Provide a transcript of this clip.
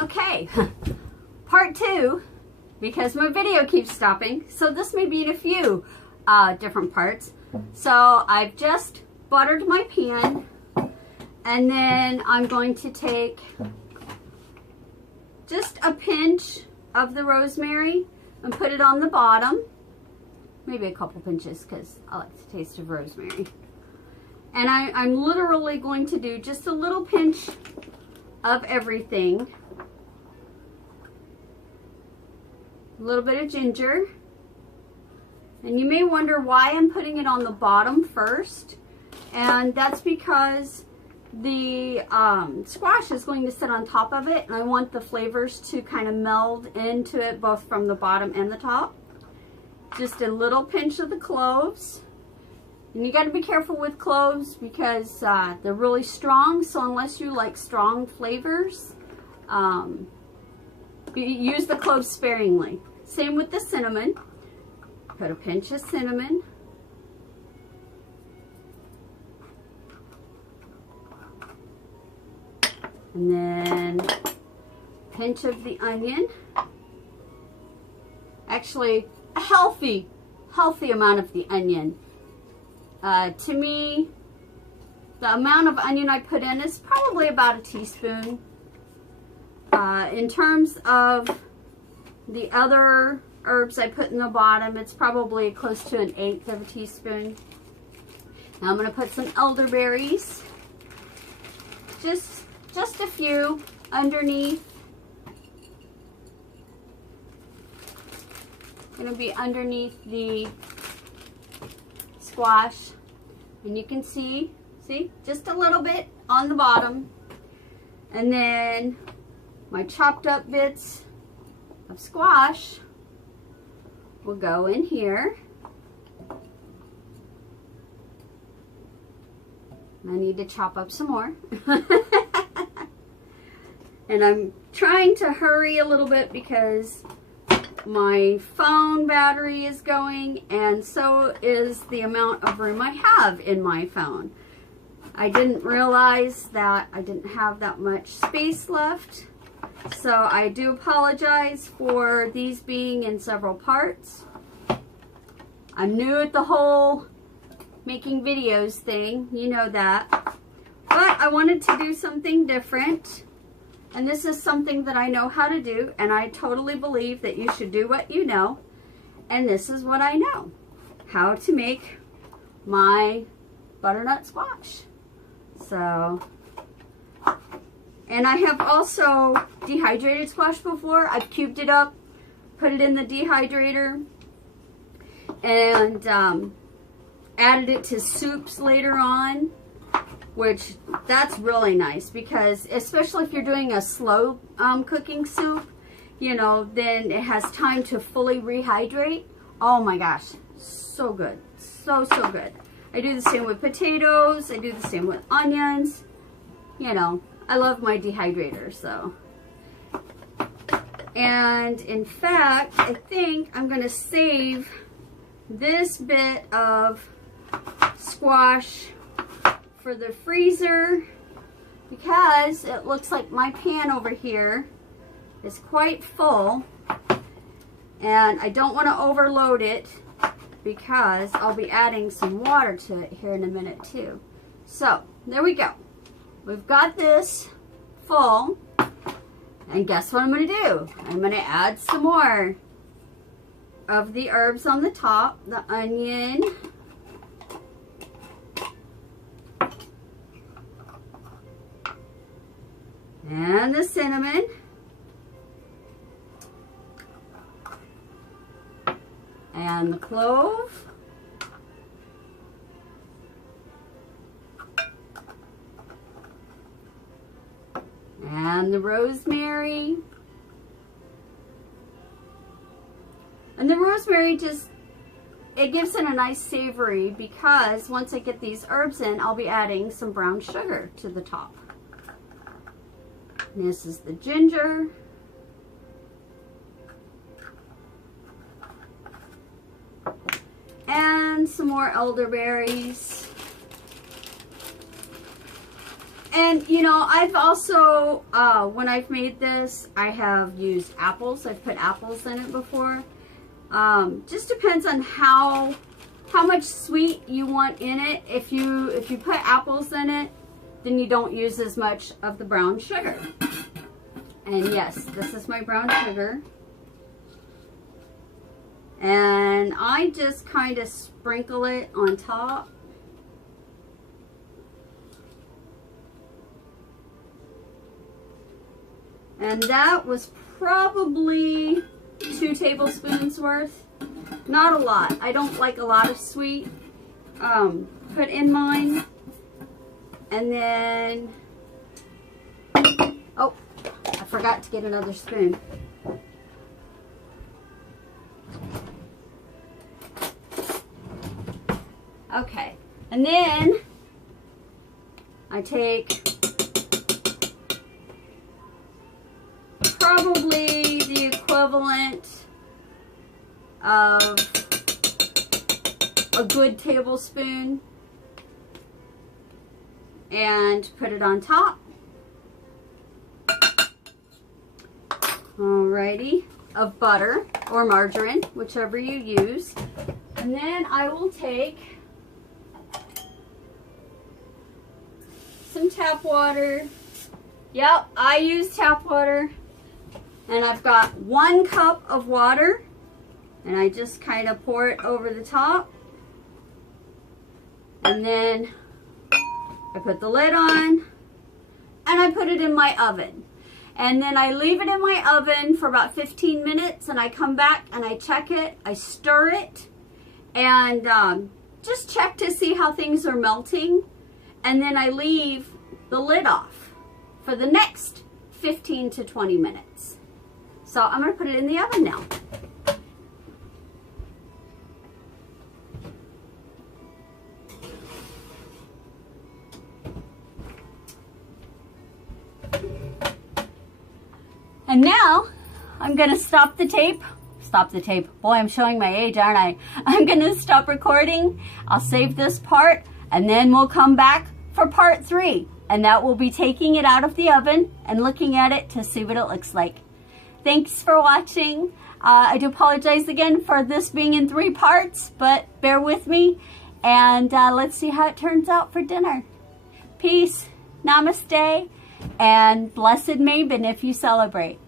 Okay, part 2, because my video keeps stopping, so this may be in a few different parts. So I've just buttered my pan, and then I'm going to take just a pinch of the rosemary and put it on the bottom. Maybe a couple pinches, because I like the taste of rosemary. And I'm literally going to do just a little pinch of everything. A little bit of ginger. And you may wonder why I'm putting it on the bottom first. And that's because the squash is going to sit on top of it, and I want the flavors to kind of meld into it, both from the bottom and the top. Just a little pinch of the cloves. And you got to be careful with cloves because they're really strong, so unless you like strong flavors, you use the cloves sparingly. Same with the cinnamon. Put a pinch of cinnamon. And then a pinch of the onion. Actually, a healthy amount of the onion. To me, the amount of onion I put in is probably about a teaspoon. In terms of the other herbs I put in the bottom, it's probably close to 1/8 of a teaspoon. Now I'm going to put some elderberries. Just a few underneath. Going to be underneath the squash. And you can see, just a little bit on the bottom. And then my chopped up bits of squash will go in here. I need to chop up some more. And I'm trying to hurry a little bit because my phone battery is going, and so is the amount of room I have in my phone. I didn't realize that I didn't have that much space left, so I do apologize for these being in several parts. I'm new at the whole making videos thing, you know that, but I wanted to do something different. And this is something that I know how to do, and I totally believe that you should do what you know. And this is what I know. How to make my butternut squash. So, and I have also dehydrated squash before. I've cubed it up, put it in the dehydrator, and added it to soups later on. Which, that's really nice because, especially if you're doing a slow cooking soup, you know, then it has time to fully rehydrate. Oh my gosh, so good. So good. I do the same with potatoes. I do the same with onions. You know, I love my dehydrator, so. And in fact, I think I'm going to save this bit of squash for the freezer because it looks like my pan over here is quite full, and I don't want to overload it because I'll be adding some water to it here in a minute too. So there we go. We've got this full, and guess what I'm going to do? I'm going to add some more of the herbs on the top, the onion, and the cinnamon, and the clove, and the rosemary. And the rosemary just, it gives it a nice savory because once I get these herbs in, I'll be adding some brown sugar to the top. And this is the ginger. And some more elderberries. And And, you know, I've also, when I've made this, I have used apples. I've put apples in it before. Just depends on how much sweet you want in it. If you put apples in it, then you don't use as much of the brown sugar. And yes, this is my brown sugar. And I just kind of sprinkle it on top. And that was probably 2 tablespoons worth. Not a lot. I don't like a lot of sweet put in mine. And then, oh, I forgot to get another spoon. Okay, and then I take probably the equivalent of a good tablespoon and put it on top. Alrighty, of butter or margarine, whichever you use. And then I will take some tap water. Yep, I use tap water. And I've got 1 cup of water, and I just kind of pour it over the top. And then I put the lid on, and I put it in my oven. And then I leave it in my oven for about 15 minutes, and I come back and I check it, I stir it, and just check to see how things are melting. And then I leave the lid off for the next 15 to 20 minutes. So I'm going to put it in the oven now. And now I'm going to stop the tape. Stop the tape. Boy, I'm showing my age, aren't I? I'm going to stop recording. I'll save this part, and then we'll come back for part 3. And that will be taking it out of the oven and looking at it to see what it looks like. Thanks for watching. I do apologize again for this being in 3 parts, but bear with me. And let's see how it turns out for dinner. Peace, namaste, and blessed Maven if you celebrate.